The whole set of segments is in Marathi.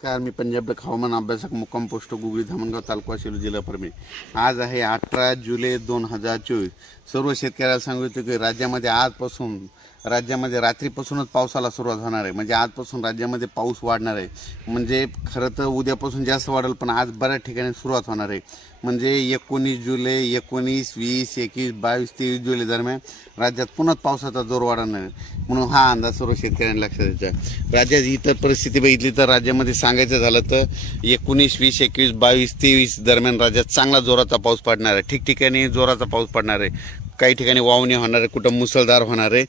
नमस्कार मी पंजाबक हवामान अभ्यासक मुक्काम पोस्ट गुगळी धामणगाव तालुका शिरू जिल्हा परमे आज आहे अठरा जुलै दोन हजार चोवीस. सर्व शेतकऱ्याला सांगितलं की राज्यामध्ये आजपासून राज्यामध्ये रात्रीपासूनच पावसाला सुरुवात होणार आहे. म्हणजे आजपासून राज्यामध्ये पाऊस वाढणार आहे. म्हणजे खरं तर उद्यापासून जास्त वाढेल पण आज बऱ्याच ठिकाणी सुरुवात होणार आहे. म्हणजे एकोणीस जुलै एकोणीस वीस एकवीस बावीस तेवीस जुलै दरम्यान राज्यात पुन्हा पावसाचा जोर वाढणार आहे. म्हणून हा अंदाज सर्व शेतकऱ्यांनी लक्षात द्यायचा राज्यात इतर परिस्थिती बघितली तर राज्यामध्ये सांगायचं झालं तर एकोणीस वीस एकवीस बावीस तेवीस दरम्यान राज्यात चांगला जोराचा पाऊस पडणार आहे. ठिकठिकाणी जोराचा पाऊस पडणार आहे. काही ठिकाणी वावणी होणार आहे कुठं मुसळधार होणार आहे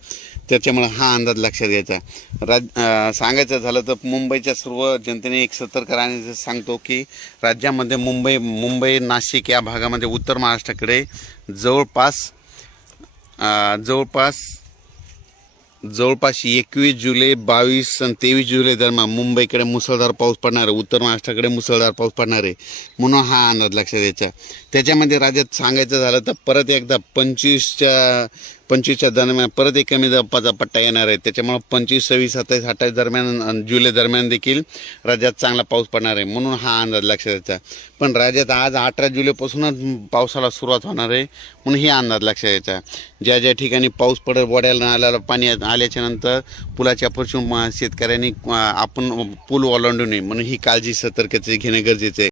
त्याच्यामुळे हा अंदाज लक्षात घ्यायचा राज सांगायचं झालं तर मुंबईच्या सर्व जनतेने एक सतर्क राहण्याचं सांगतो की राज्यामध्ये मुंबई मुंबई नाशिक या भागामध्ये उत्तर महाराष्ट्राकडे जवळपास जवळपास जवळपास एकवीस जुलै बावीस आणि तेवीस जुलै दरम्यान मुंबईकडे मुसळधार पाऊस पडणार आहे. उत्तर महाराष्ट्राकडे मुसळधार पाऊस पडणार आहे. म्हणून हा अंदाज लक्षात द्यायचा त्याच्यामध्ये राज्यात सांगायचं झालं तर परत एकदा पंचवीसच्या पंचवीसच्या दरम्यान परत एक कमी दाबाचा पट्टा येणार आहे. त्याच्यामुळे पंचवीस सव्वीस सत्तावीस अठ्ठावीस दरम्यान जुलै दरम्यान देखील राज्यात चांगला पाऊस पडणार आहे. म्हणून हा अंदाज लक्षात द्यायचा पण राज्यात आज अठरा जुलैपासूनच पावसाला सुरुवात होणार आहे म्हणून हे अंदाज लक्षात द्यायचा ज्या ज्या ठिकाणी पाऊस पडत वड्याला आल्याला पाणी आल्याच्यानंतर पुलाच्या पश्चिम शेतकऱ्यांनी आपण पूल ओलांडू नये म्हणून ही काळजी सतर्कते घेणे गरजेचं आहे.